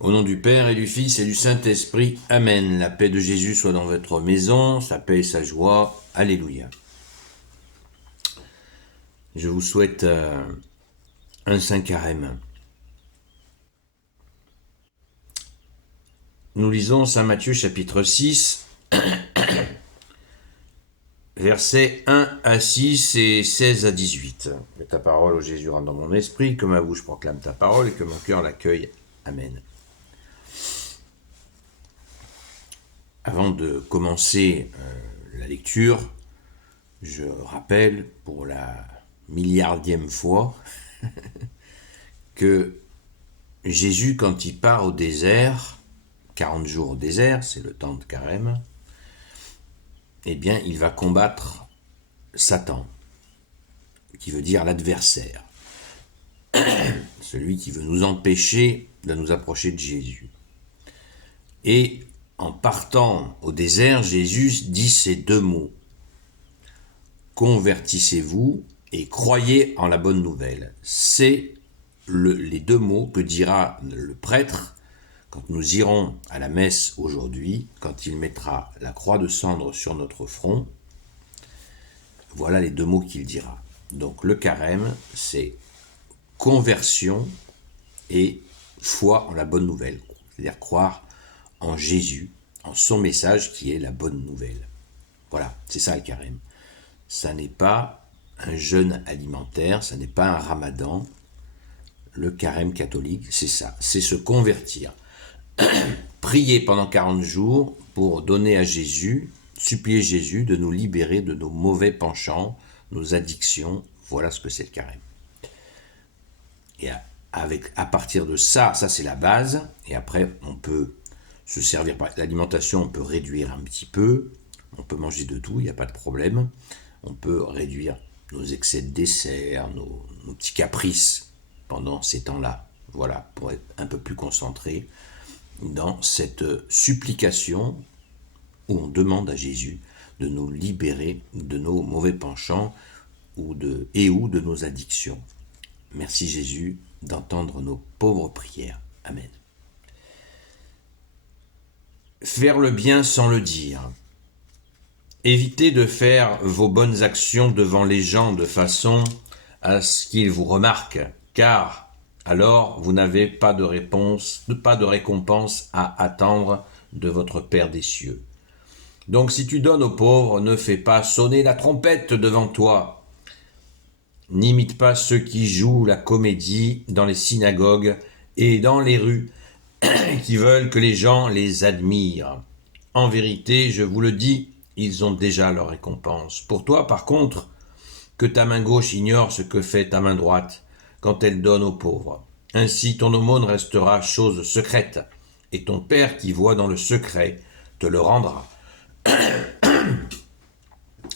Au nom du Père et du Fils et du Saint-Esprit, Amen. La paix de Jésus soit dans votre maison, sa paix et sa joie. Alléluia. Je vous souhaite un Saint Carême. Nous lisons Saint Matthieu chapitre 6, versets 1 à 6 et 16 à 18. Que ta parole, ô Jésus, rentre dans mon esprit, que ma bouche proclame ta parole et que mon cœur l'accueille. Amen. Avant de commencer la lecture, je rappelle pour la milliardième fois que Jésus, quand il part au désert, 40 jours au désert, c'est le temps de carême, eh bien, il va combattre Satan, qui veut dire l'adversaire, celui qui veut nous empêcher de nous approcher de Jésus. Et en partant au désert, Jésus dit ces deux mots: convertissez-vous et croyez en la bonne nouvelle. C'est les deux mots que dira le prêtre quand nous irons à la messe aujourd'hui, quand il mettra la croix de cendre sur notre front. Voilà les deux mots qu'il dira. Donc le carême, c'est conversion et foi en la bonne nouvelle, c'est-à-dire croire en Jésus, en son message qui est la bonne nouvelle. Voilà, c'est ça le carême. Ça n'est pas un jeûne alimentaire, ça n'est pas un ramadan. Le carême catholique, c'est ça, c'est se convertir. Prier pendant 40 jours pour donner à Jésus, supplier Jésus de nous libérer de nos mauvais penchants, nos addictions. Voilà ce que c'est le carême. Et à partir de ça, ça c'est la base, et après on peut se servir par l'alimentation, on peut réduire un petit peu, on peut manger de tout, il n'y a pas de problème, on peut réduire nos excès de dessert, nos petits caprices pendant ces temps-là, voilà, pour être un peu plus concentré dans cette supplication où on demande à Jésus de nous libérer de nos mauvais penchants ou de nos addictions. Merci Jésus d'entendre nos pauvres prières. Amen. Faire le bien sans le dire. Évitez de faire vos bonnes actions devant les gens de façon à ce qu'ils vous remarquent, car alors vous n'avez pas de récompense à attendre de votre Père des cieux. Donc si tu donnes aux pauvres, ne fais pas sonner la trompette devant toi. N'imite pas ceux qui jouent la comédie dans les synagogues et dans les rues, qui veulent que les gens les admirent. En vérité, je vous le dis, ils ont déjà leur récompense. Pour toi, par contre, que ta main gauche ignore ce que fait ta main droite quand elle donne aux pauvres. Ainsi ton aumône restera chose secrète, et ton Père qui voit dans le secret te le rendra.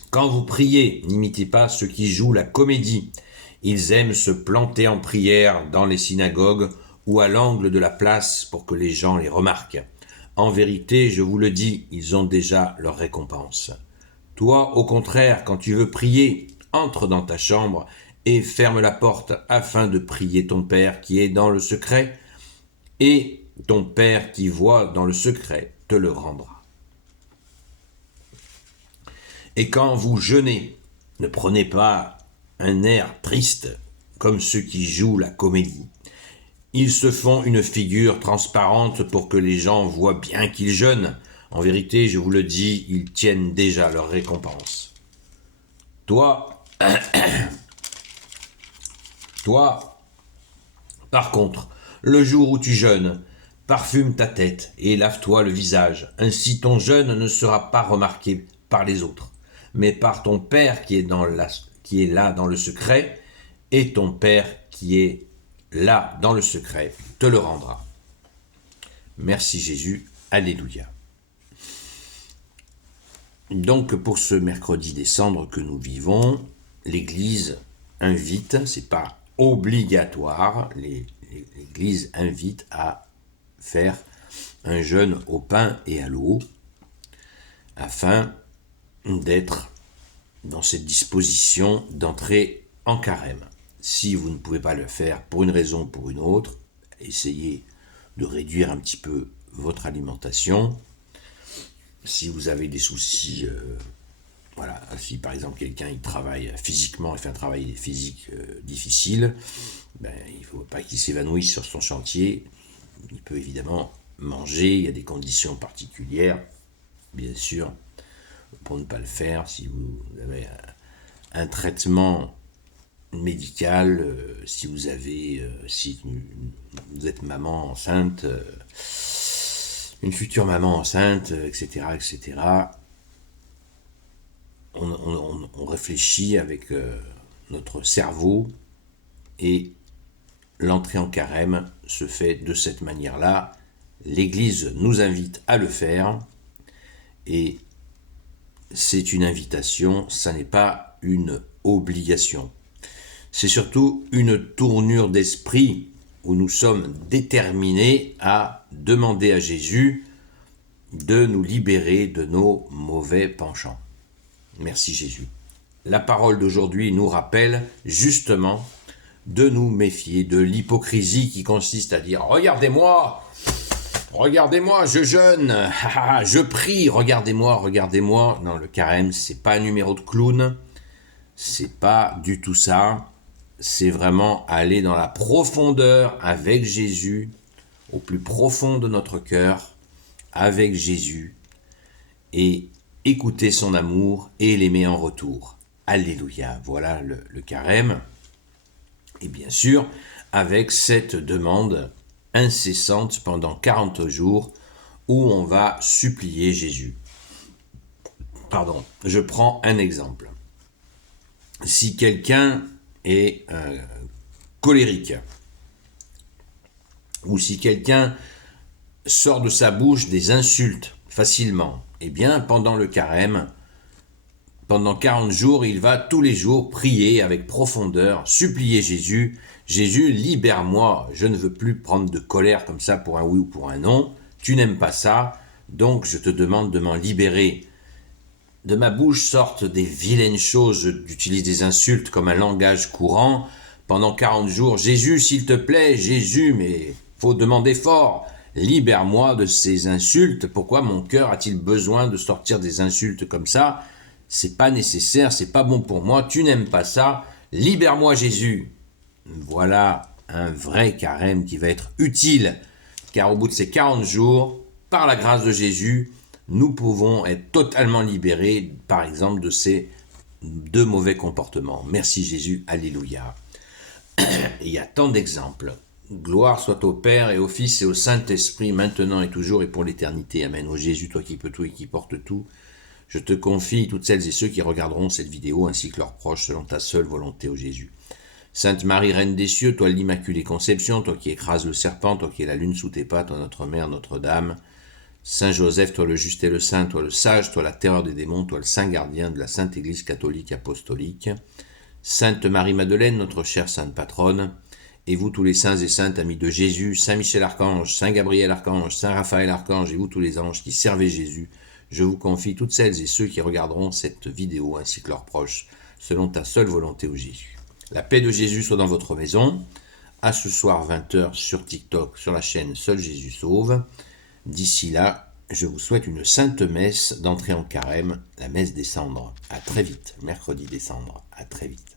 Quand vous priez, n'imitez pas ceux qui jouent la comédie. Ils aiment se planter en prière dans les synagogues ou à l'angle de la place pour que les gens les remarquent. En vérité, je vous le dis, ils ont déjà leur récompense. Toi, au contraire, quand tu veux prier, entre dans ta chambre et ferme la porte afin de prier ton Père qui est dans le secret, et ton Père qui voit dans le secret te le rendra. Et quand vous jeûnez, ne prenez pas un air triste comme ceux qui jouent la comédie. Ils se font une figure transparente pour que les gens voient bien qu'ils jeûnent. En vérité, je vous le dis, ils tiennent déjà leur récompense. Toi, par contre, le jour où tu jeûnes, parfume ta tête et lave-toi le visage. Ainsi ton jeûne ne sera pas remarqué par les autres, mais par ton Père qui est là dans le secret, et ton Père qui est là dans le secret te le rendra. Merci Jésus, alléluia. Donc pour ce mercredi des cendres que nous vivons, l'Église invite, c'est pas obligatoire, l'Église invite à faire un jeûne au pain et à l'eau, afin d'être dans cette disposition d'entrer en carême. Si vous ne pouvez pas le faire pour une raison ou pour une autre, essayez de réduire un petit peu votre alimentation. Si vous avez des soucis, voilà, si par exemple quelqu'un il travaille physiquement, il fait un travail physique difficile, ben, il ne faut pas qu'il s'évanouisse sur son chantier. Il peut évidemment manger, il y a des conditions particulières, bien sûr, pour ne pas le faire. Si vous avez un traitement médical, si vous avez, si vous êtes maman enceinte, une future maman enceinte, etc., etc., on réfléchit avec notre cerveau et l'entrée en carême se fait de cette manière-là. L'Église nous invite à le faire et c'est une invitation, ça n'est pas une obligation. C'est surtout une tournure d'esprit où nous sommes déterminés à demander à Jésus de nous libérer de nos mauvais penchants. Merci Jésus. La parole d'aujourd'hui nous rappelle justement de nous méfier de l'hypocrisie qui consiste à dire « Regardez-moi, je jeûne, je prie, regardez-moi ». Non, le carême, c'est pas un numéro de clown, c'est pas du tout ça. C'est vraiment aller dans la profondeur avec Jésus, au plus profond de notre cœur, avec Jésus, et écouter son amour et l'aimer en retour. Alléluia, voilà le carême. Et bien sûr, avec cette demande incessante pendant 40 jours où on va supplier Jésus. Pardon, je prends un exemple. Si quelqu'un est colérique, ou si quelqu'un sort de sa bouche des insultes facilement, eh bien, pendant le carême, pendant 40 jours, il va tous les jours prier avec profondeur, supplier Jésus. Jésus, libère-moi, je ne veux plus prendre de colère comme ça pour un oui ou pour un non. Tu n'aimes pas ça, donc je te demande de m'en libérer. De ma bouche sortent des vilaines choses, j'utilise des insultes comme un langage courant. Pendant 40 jours, Jésus, s'il te plaît, Jésus, mais faut demander fort. Libère-moi de ces insultes. Pourquoi mon cœur a-t-il besoin de sortir des insultes comme ça ? C'est pas nécessaire, c'est pas bon pour moi, tu n'aimes pas ça, libère-moi Jésus. Voilà un vrai carême qui va être utile, car au bout de ces 40 jours, par la grâce de Jésus, nous pouvons être totalement libérés, par exemple, de ces deux mauvais comportements. Merci Jésus, alléluia. Et il y a tant d'exemples. Gloire soit au Père et au Fils et au Saint-Esprit, maintenant et toujours et pour l'éternité. Amen. Ô Jésus, toi qui peux tout et qui portes tout, je te confie toutes celles et ceux qui regarderont cette vidéo ainsi que leurs proches selon ta seule volonté, ô Jésus. Sainte Marie, Reine des cieux, toi l'Immaculée Conception, toi qui écrases le serpent, toi qui es la lune sous tes pas, toi notre Mère, Notre-Dame. Saint Joseph, toi le juste et le saint, toi le sage, toi la terreur des démons, toi le saint gardien de la Sainte Église catholique apostolique. Sainte Marie-Madeleine, notre chère sainte patronne, et vous tous les saints et saintes amis de Jésus, Saint Michel Archange, Saint Gabriel Archange, Saint Raphaël Archange, et vous tous les anges qui servez Jésus, je vous confie toutes celles et ceux qui regarderont cette vidéo ainsi que leurs proches, selon ta seule volonté, ô Jésus. La paix de Jésus soit dans votre maison. À ce soir 20h sur TikTok, sur la chaîne Seul Jésus Sauve. D'ici là, je vous souhaite une sainte messe d'entrée en carême, la messe des cendres. À très vite, mercredi des cendres. À très vite.